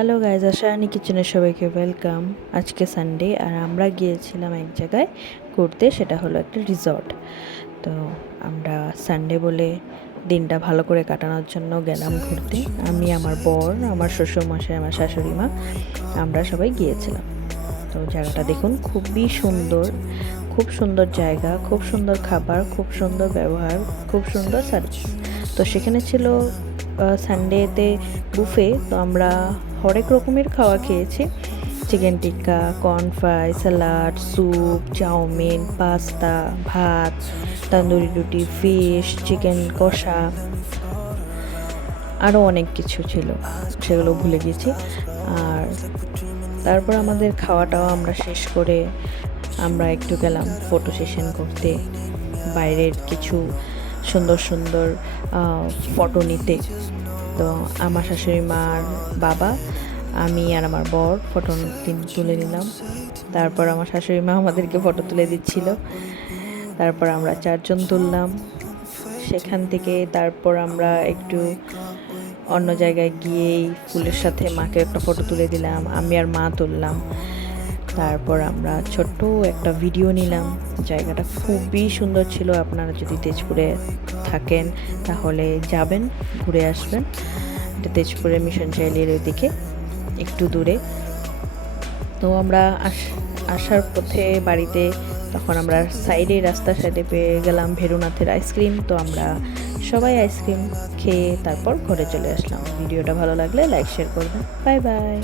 Hello guys, আশারানী কিচেনের সবাইকে welcome. আজকে সানডে আর আমরা গিয়েছিলাম এক জায়গায় ঘুরতে, সেটা হলো একটা রিসর্ট। তো আমরা সানডে বলে দিনটা ভালো করে কাটানোর জন্য গেলাম ঘুরতে। আমি, আমার বর, আমার শ্বশুরমশাই, আমার শাশুড়ি মা, আমরা সবাই গিয়েছিলাম। তো জায়গাটা দেখুন, খুবই সুন্দর, খুব সুন্দর জায়গা, খুব সুন্দর খাবার, খুব সুন্দর ব্যবহার, খুব সুন্দর সার্ভিস। তো সেখানে ছিল সানডেতে বুফে। তো আমরা হরেক রকমের খাওয়া খেয়েছি, chicken tikka, corn fry, salad, soup, chow mein, pasta, ভাত, তন্দুরি রুটি, ফিশ, চিকেন কষা, আরও অনেক কিছু ছিল, সেগুলো ভুলে গেছি। আর তারপর আমাদের খাওয়াটাও আমরা শেষ করে আমরা একটু গেলাম ফটো সেশন করতে, বাইরের কিছু সুন্দর সুন্দর ফটো নিতে। তো আমার শাশুড়ি মার বাবা, আমি আর আমার বর ফটো তুলে নিলাম। তারপর আমার শাশুড়ি মা আমাদেরকে ফটো তুলে দিচ্ছিল। তারপর আমরা চারজন তুললাম। সেখান থেকে তারপর আমরা একটু অন্য জায়গায় গিয়েই ফুলের সাথে মাকে একটা ফটো তুলে দিলাম, আমি আর মা তুললাম। তারপর আমরা ছোট্ট একটা ভিডিও নিলাম। জায়গাটা খুবই সুন্দর ছিল। আপনারা যদি তেজপুরে থাকেন তাহলে যাবেন, ঘুরে আসবেন। এটা তেজপুরের মিশন চাইলির ওইদিকে একটু দূরে। তো আমরা আসার পথে বাড়িতে, তখন আমরা রাস্তার সাইডে পেয়ে গেলাম ভেরুনাথের আইসক্রিম। তো আমরা সবাই আইসক্রিম খেয়ে তারপর ঘরে চলে আসলাম। ভিডিওটা ভালো লাগলে লাইক শেয়ার করবেন। Bye bye.